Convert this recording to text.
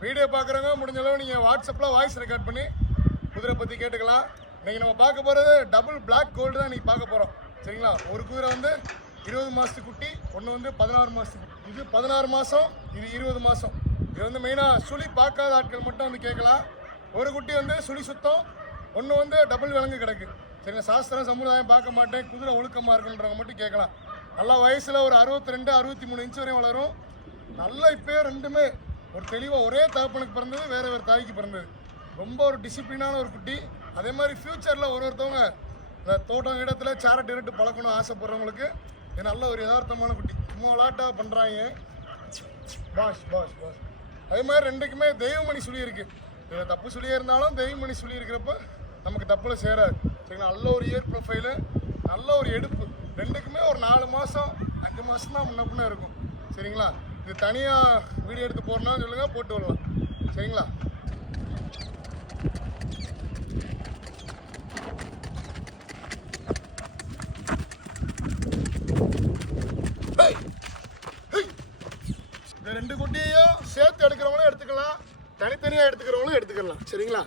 Video பார்க்குறவங்க முடிஞ்ச அளவு நீங்கள் வாட்ஸ்அப்பில் வாய்ஸ் ரெக்கார்ட் பண்ணி குதிரை பற்றி கேட்டுக்கலாம். இன்றைக்கி நம்ம பார்க்க போகிறது டபுள் பிளாக் கோல்டு தான் இன்றைக்கி பார்க்க போகிறோம். சரிங்களா? ஒரு குதிரை வந்து 20 மாதத்துக்கு குட்டி, ஒன்று வந்து 16 மாதத்துக்கு. இது 16 மாதம், இது 20 மாதம். இது வந்து மெயினாக சுழி பார்க்காத ஆட்கள் மட்டும் வந்து கேட்கலாம். ஒரு குட்டி வந்து சுழி சுத்தம், ஒன்று வந்து டபுள் விலங்கு கிடக்கு. சரிங்களா? சாஸ்திரம் சமுதாயம் பார்க்க மாட்டேன், குதிரை ஒழுக்கமாக இருக்குன்றவங்க மட்டும் கேட்கலாம். நல்லா வயசில் ஒரு 62 63 இன்ச்சு வரையும் வளரும். நல்லா இப்போயே ரெண்டுமே ஒரு தெளிவாக ஒரே தகப்பனுக்கு பிறந்தது, வேறு வேறு தாய்க்கு பிறந்தது. ரொம்ப ஒரு டிசிப்ளினான ஒரு குட்டி. அதே மாதிரி ஃப்யூச்சரில் ஒருத்தவங்க இந்த தோட்டம் இடத்துல சேரட் இரட்டு பழக்கணும் ஆசைப்படுறவங்களுக்கு இது நல்ல ஒரு யதார்த்தமான குட்டி. சும்மா விளாட்டாக பண்ணுறாங்க. பாஷ் பாஷ் பாஷ். அதே மாதிரி ரெண்டுக்குமே தெய்வமணி சுழி இருக்குது. இதில் தப்பு சுழியாக இருந்தாலும் தெய்வமணி சுழி இருக்கிறப்ப நமக்கு தப்பில் சேராது. சரிங்களா? நல்ல ஒரு இயர் ப்ரொஃபைலு, நல்ல ஒரு எடுப்பு. ரெண்டுக்குமே ஒரு 4 மாதம் 5 மாதம் தான் முன்ன பின்ன இருக்கும். சரிங்களா? இது தனியாக வீடியோ எடுத்து போடணும்னு சொல்லுங்கள், போட்டு வரலாம். சரிங்களா? இந்த 2 குட்டியையும் சேர்த்து எடுக்கிறவங்களும் எடுத்துக்கலாம், தனித்தனியாக எடுத்துக்கிறவங்களும் எடுத்துக்கலாம். சரிங்களா?